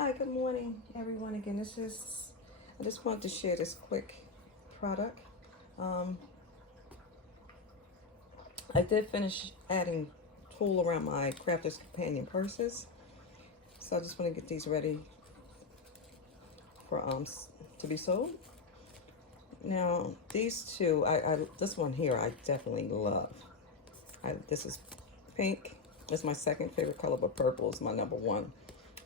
Hi, good morning, everyone. Again, I just wanted to share this quick product. Um, I did finish adding tulle around my Crafter's Companion purses. So I just want to get these ready for to be sold. Now, these two, this one here, I definitely love. This is pink. It's my second favorite color, but purple is my number one.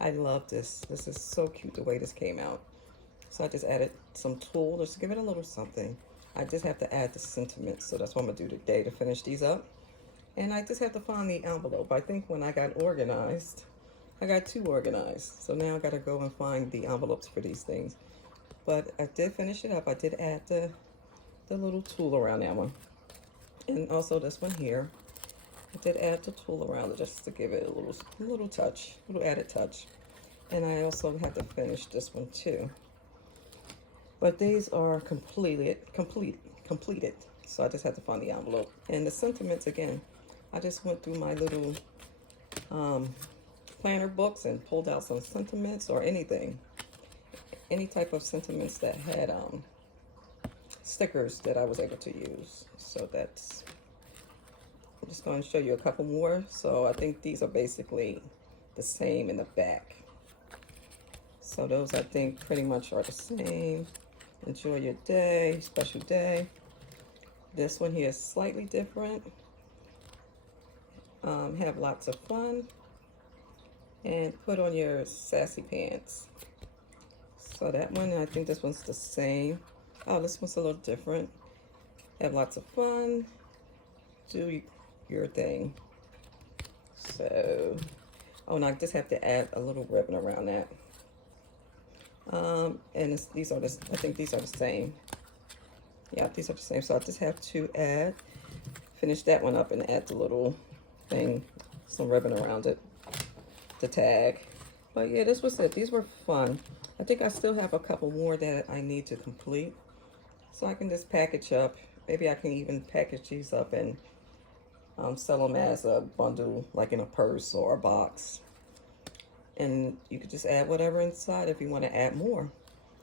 I love this. This is so cute the way this came out. So I just added some tulle just to give it a little something. I just have to add the sentiments, so that's what I'm gonna do today to finish these up. And I just have to find the envelope. I think when I got organized, I got too organized. So now I gotta go and find the envelopes for these things. But I did finish it up. I did add the little tulle around that one. And also this one here. I did add the tulle around it just to give it a little touch, a little added touch. And I also have to finish this one too. But these are completed. So I just had to find the envelope. And the sentiments, again, I just went through my little planner books and pulled out some sentiments or anything. Any type of sentiments that had stickers that I was able to use. So that's, I'm just going to show you a couple more. So I think these are basically the same in the back. So those I think pretty much are the same. Enjoy your day, special day. This one here is slightly different. Have lots of fun. And put on your sassy pants. So that one, I think this one's the same. Oh, this one's a little different. Have lots of fun. Do your thing. So, oh, and I just have to add a little ribbon around that. And I think these are the same. Yeah, these are the same. So I just have to finish that one up and add the little thing, some ribbon around it, the tag. But yeah, this was it. These were fun. I think I still have a couple more that I need to complete. So I can just package up. Maybe I can even package these up and sell them as a bundle, like in a purse or a box. And you could just add whatever inside if you want to add more.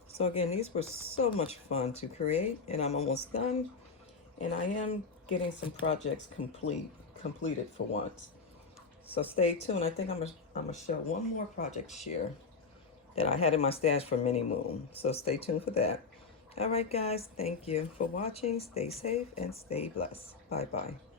So again, these were so much fun to create, and I'm almost done. And I am getting some projects completed for once. So stay tuned. I think I'm gonna show one more project here that I had in my stash for Mini Moon. So stay tuned for that. All right, guys, thank you for watching. Stay safe and stay blessed. Bye-bye.